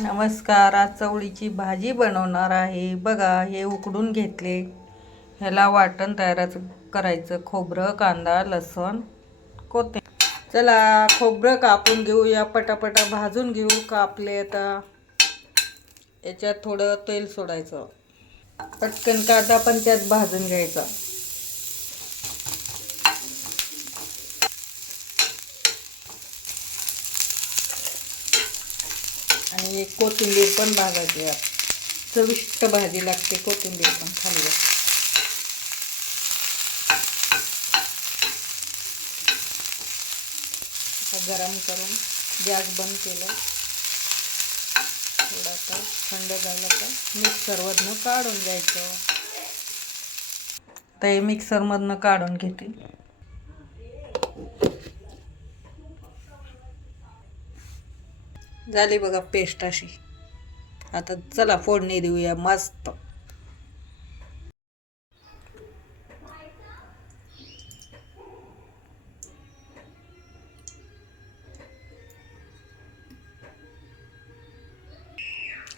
नमस्कार आज चवळीची भाजी बनवणार आहे. बघा हे उकडून घेतले. ह्याला वाटण तयारच करायचं. खोबरं कांदा लसूण कोते चला खोबरं कापून घेऊया. पटापटा भाजून घेऊ कापले आता. याच्यात थोडं तेल सोडायचं. पटकन कांदा पण त्यात भाजून घ्यायचा. आणि एक कोथिंबीर पण भाजायची यात चविष्ट भाजी लागते कोथिंबीर पण खाली. गरम करून गॅस बंद केलं. थोडा तर थंड झालं तर मिक्सरमधनं काढून घ्यायचं. ते मिक्सरमधनं काढून घेते. झाली बघा पेस्ट अशी. आता चला फोडणी देऊया मस्त.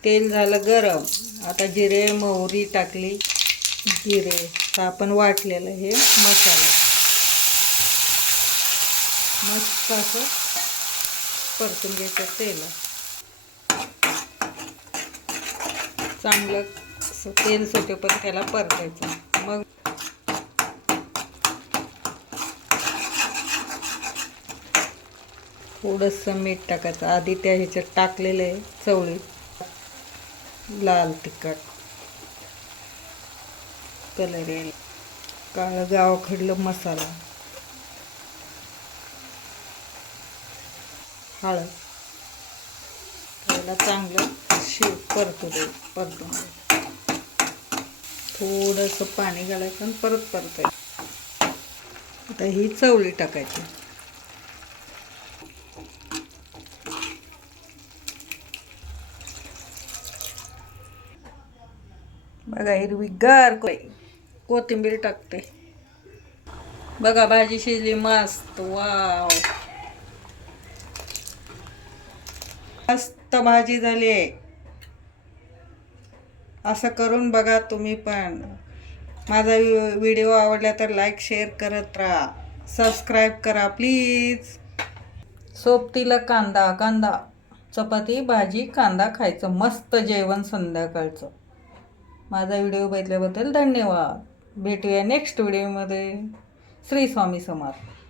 तेल झालं गरम. आता जिरे मोहरी टाकली. जिरे. आपण वाटलेलं हे मसाला. मस्त असं परतून घ्यायचं तेल चांगलं तेल सुटेपर्यंत त्याला परतायचं. मग थोडंसं मीठ टाकायचं. आधी त्या ह्याच्यात टाकलेलं आहे चवळी लाल तिखट कलर यायला काळं गावाकडलं मसाला हळद. त्याला चांगलं शिव परतू दे परतून थोडंसं पाणी घालायचं आणि परत परतायचं. आता ही चवळी टाकायची. बघा हिरवीगार कोथिंबीर टाकते. बघा भाजी शिजली मस्त वाव. मस्त भाजी झाली. आहे असं करून बघा तुम्ही पण. माझा व्हिडिओ आवडला तर लाईक शेअर करत राहा. सबस्क्राईब करा प्लीज सोबतीला कांदा कांदा. चपाती भाजी कांदा खायचं. मस्त जेवण संध्याकाळचं. माझा व्हिडिओ बघितल्याबद्दल धन्यवाद. भेटूया नेक्स्ट व्हिडिओमध्ये श्री स्वामी समर्थ.